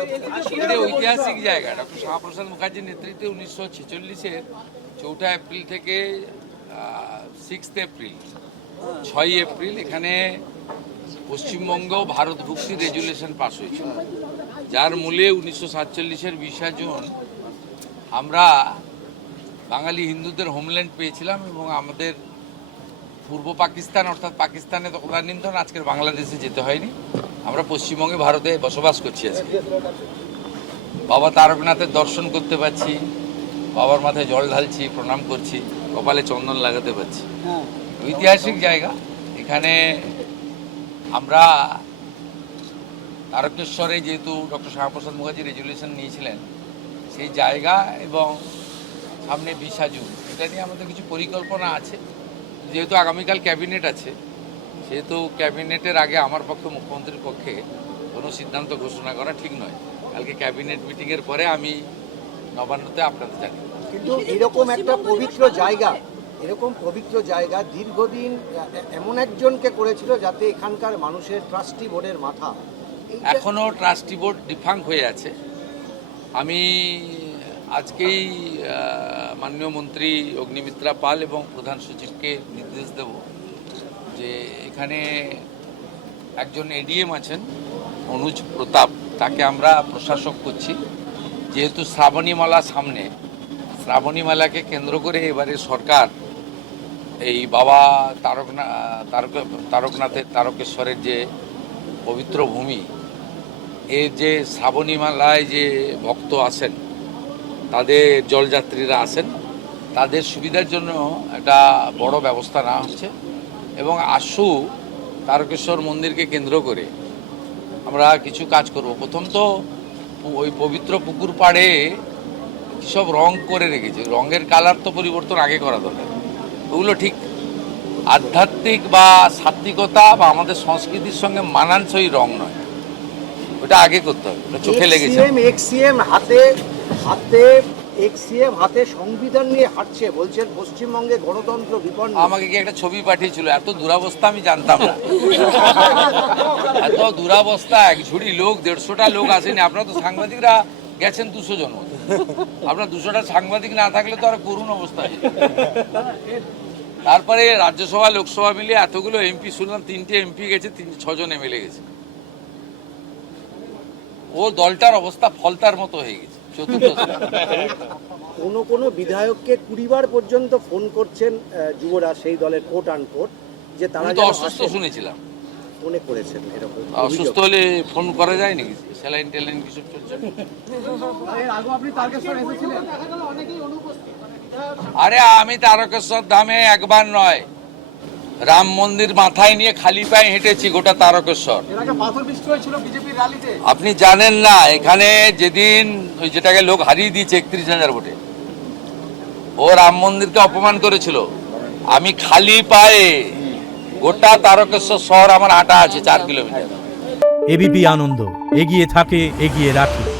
এটা ঐতিহাসিক জায়গা। ডক্টর শ্যামাপ্রসাদ মুখার্জির নেতৃত্বে 1946-এর 4 এপ্রিল থেকে 6 এপ্রিল 6 এপ্রিল এখানে পশ্চিমবঙ্গ ভারত ভুক্তি রেজুলেশন পাস হয়েছিল, যার মূলে 1947-এর 20 জুন আমরা বাঙালি হিন্দুদের হোমল্যান্ড পেয়েছিলাম এবং আমাদের পূর্ব পাকিস্তান অর্থাৎ পাকিস্তানে তদানীন্তন আজকের বাংলাদেশে যেতে হয়নি। আমরা পশ্চিমবঙ্গে ভারতে বসবাস করছি আজকে। বাবা তারকনাথের দর্শন করতে পারছি, বাবার মাথায় জল ঢালছি, প্রণাম করছি, কপালে চন্দন লাগাতে পারছি। ঐতিহাসিক জায়গা। এখানে আমরা তারকেশ্বরে যেহেতু ডক্টর শ্যামাপ্রসাদ মুখার্জি রেজুলেশন নিয়েছিলেন সেই জায়গা এবং সামনে 20 জুন, এটা নিয়ে আমাদের কিছু পরিকল্পনা আছে। যেহেতু আগামীকাল ক্যাবিনেট আছে, সেহেতু ক্যাবিনেটের আগে আমার পক্ষে মুখ্যমন্ত্রীর পক্ষে কোনো সিদ্ধান্ত ঘোষণা করা ঠিক নয়। কালকে ক্যাবিনেট মিটিংয়ের পরে আমি নবান্নতে আপনাদের জানি। কিন্তু এরকম একটা পবিত্র জায়গা দীর্ঘদিন এমন একজনকে করেছিল যাতে এখানকার মানুষের ট্রাস্টি বোর্ডের মাথা। এখনও ট্রাস্টি বোর্ড ডিফাঙ্ক হয়ে আছে। আমি আজকেই মাননীয় মন্ত্রী অগ্নিমিত্রা পাল এবং প্রধান সচিবকে নির্দেশ দেব যে এখানে একজন এডিএম আছেন অনুজ প্রতাপ, তাকে আমরা প্রশাসক করছি। যেহেতু শ্রাবণী মেলা সামনে, শ্রাবণী মেলাকে কেন্দ্র করে এবারে সরকার এই বাবা তারকনাথের তারকেশ্বরের যে পবিত্র ভূমি, এর যে শ্রাবণী মেলায় যে ভক্ত আসেন, তাদের জলযাত্রীরা আসেন, তাদের সুবিধার জন্য একটা বড় ব্যবস্থা নেওয়া হচ্ছে। এবং আশু তারকেশ্বর মন্দিরকে কেন্দ্র করে আমরা কিছু কাজ করব। প্রথম তো ওই পবিত্র পুকুর পাড়ে সব রং করে রেখেছে, রঙের কালার তো পরিবর্তন আগে করা দরকার। ওগুলো ঠিক আধ্যাত্মিক বা সাত্বিকতা বা আমাদের সংস্কৃতির সঙ্গে মানানসই রং নয়, ওটা আগে করতে হবে। চোখে লেগেছে। এক্সিএম হাতে সংবিধান নিয়ে হাঁটছে, বলছেন পশ্চিমবঙ্গে গণতন্ত্র বিপন্ন। আমাকে কি একটা ছবি পাঠিয়েছিল, এত দুরাবস্থা আমি জানতাম না। এত দুরাবস্থা, এক ঝুড়ি লোক, 150টা লোক আসেনি। আপনারা তো সাংবাদিকরা গেছেন 200 জন, আপনার 200টা সাংবাদিক না থাকলে তো আর করুণ অবস্থা। তারপরে রাজ্যসভা লোকসভা মিলিয়ে এতগুলো এমপি শুনলাম, 3টে এমপি গেছে, 6 জন এমএলএ গেছে। ও দলটার অবস্থা ফলতার মতো হয়ে গেছে। কোন বিধায়ককে 20 বার পর্যন্ত ফোন করছেন যুবরা, সেই দলের কোট আনকোট, যে তারা অসুস্থ শুনেছিলাম। ফোনে করেছেন এরকম। অসুস্থ হলে ফোন করা যায় নাকি? স্যালাইন টেলাইন কিছু চলছে? আরে আমি তারকেশ্বর ধামে একবার নয়, রাম মন্দির মাথায় নিয়ে খালি পায়ে হেঁটেছি গোটা তারকেশ্বর। আপনি জানেন না, এখানে যেদিন ওই যেটাকে লোক হারিয়ে দিয়েছে 31,000 ভোটে, ও রাম মন্দিরকে অপমান করেছিল, আমি খালি পায়ে গোটা তারকেশ্বর শহর আমার হাঁটা আছে 4 কিলোমিটার। এবিপি আনন্দ এগিয়ে থাকে, এগিয়ে রাখে।